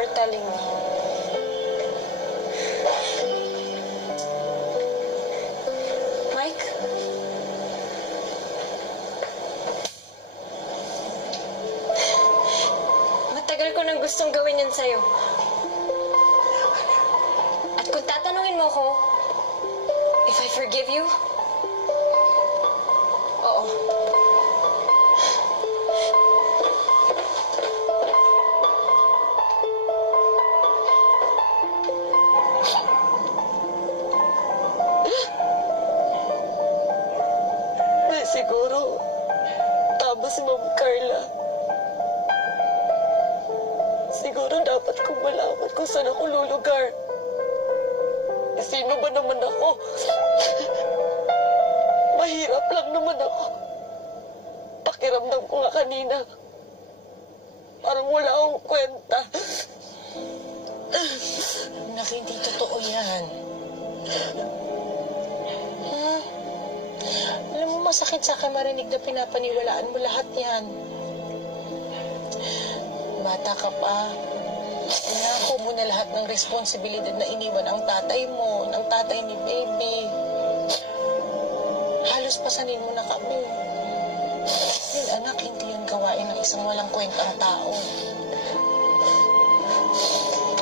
for telling me. Mike? Matagal ko nang gustong gawin yan sa'yo. At kung tatanungin mo ko, if I forgive you, oo. Siguro, tama si Ma'am Carla. Siguro dapat kong malaman kung saan ako lulugar. Sino ba naman ako? Mahirap lang naman ako. Pakiramdam ko nga kanina. Parang wala akong kwenta. Anak, hindi totoo yan. Alam mo, masakit sa akin marinig na pinapaniwalaan mo lahat yan. Bata ka pa. Inako mo na lahat ng responsibilidad na iniwan ang tatay mo, ng tatay ni baby. Halos pasanin mo na kami. Yun, anak, hindi yun gawain ng isang walang kwentang tao.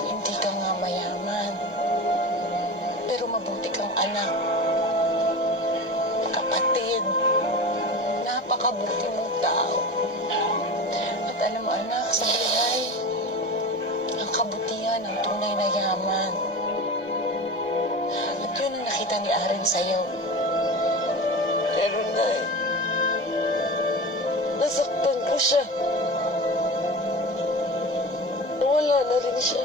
Hindi ka nga mayaman. Pero mabuti kang anak. Kapatid. Napakabuti mong tao. At alam mo, anak, sa buhay, ang kabutihan ang tunay na yaman. At yun ang nakita ni Aaron sa'yo. Pero, Nay, nasaktan ko siya. Nawala na rin siya.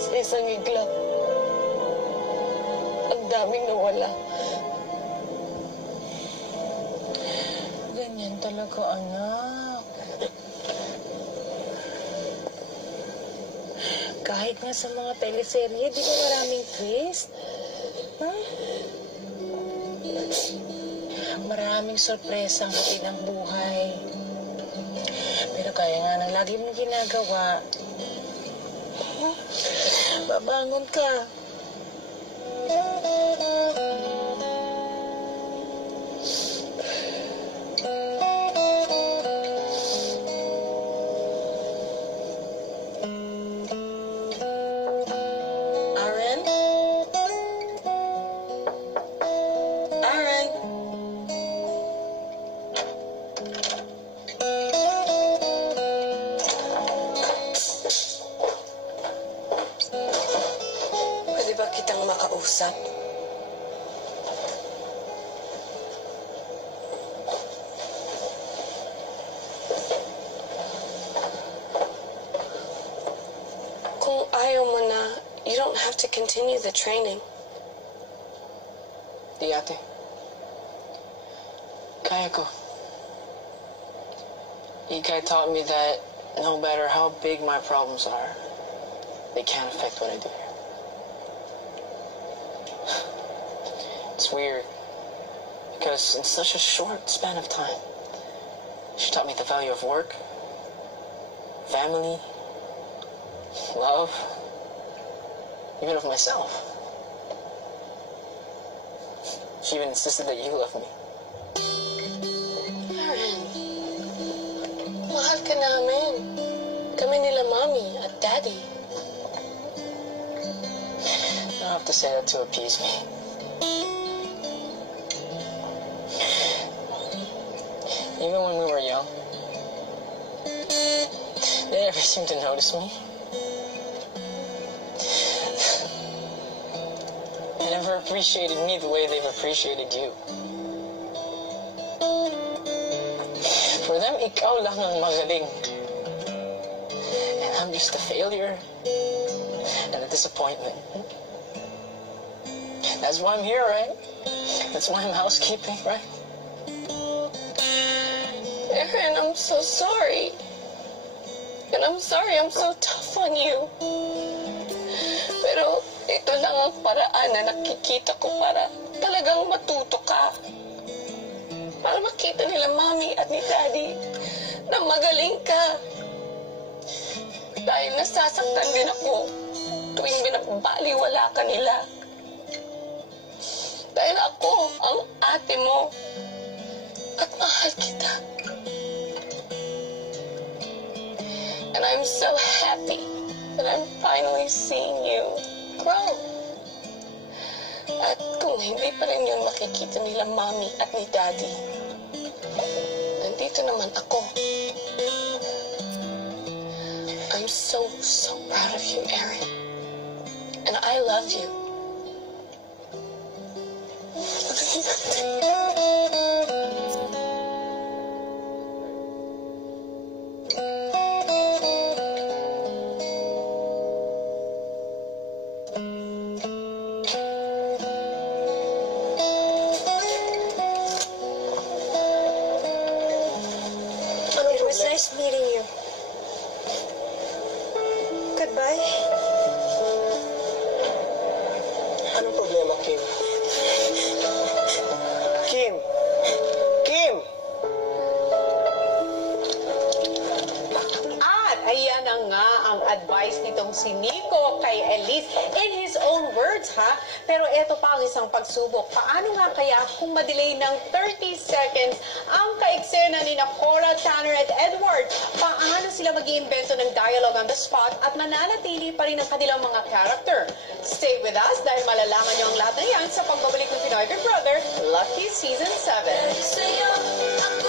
Sa isang iglap. Ang daming nawala. Ganyan talaga, anak. Kahit nga sa mga teleserye, di ba maraming twist? Huh? Maraming sorpresa ang hatid ng buhay. Pero kaya nga nang lagi mong ginagawa, babangon ka. Kitang makausap. Kung ayaw mo na, you don't have to continue the training. Di, ate. Kaya ko. Ikai taught me that no matter how big my problems are, they can't affect what I do here. It's weird, because in such a short span of time, she taught me the value of work, family, love, even of myself. She even insisted that you love me. Aaron, mahal ka namin. Kami nila Mommy at Daddy. You don't have to say that to appease me. Even when we were young, they never seemed to notice me. They never appreciated me the way they've appreciated you. For them, ikaw lang ang magaling. And I'm just a failure and a disappointment. That's why I'm here, right? That's why I'm housekeeping, right? Aaron, I'm so sorry. And I'm sorry I'm so tough on you. Pero ito lang ang paraan na nakikita ko para talagang matuto ka. Para makita nila Mommy at ni Daddy na magaling ka. Dahil nasasaktan din ako tuwing binabaliwala ka nila. Dahil ako ang ate mo at mahal kita. And I'm so happy that I'm finally seeing you grow. At kung hindi pa rin yun makikita nila Mommy at ni Daddy, nandito naman ako. I'm so proud of you, Erin. And I love you. It was nice meeting you. Goodbye. Anong problema, Kim? Kim! Kim! At ayan na nga ang advice nitong si Nico kay Elise in his own words, ha? Pero eto pa ang isang pagsubok. Paano nga kaya kung madelay ng 30 seconds ang kaiksena ni Cora, Tanner at Edward? Paano sila mag-iimbento ng dialogue on the spot at mananatili pa rin ang kanilang mga character? Stay with us dahil malalaman niyo ang lahat na yan sa pagbabalik ng Pinoy Big Brother Lucky Season 7.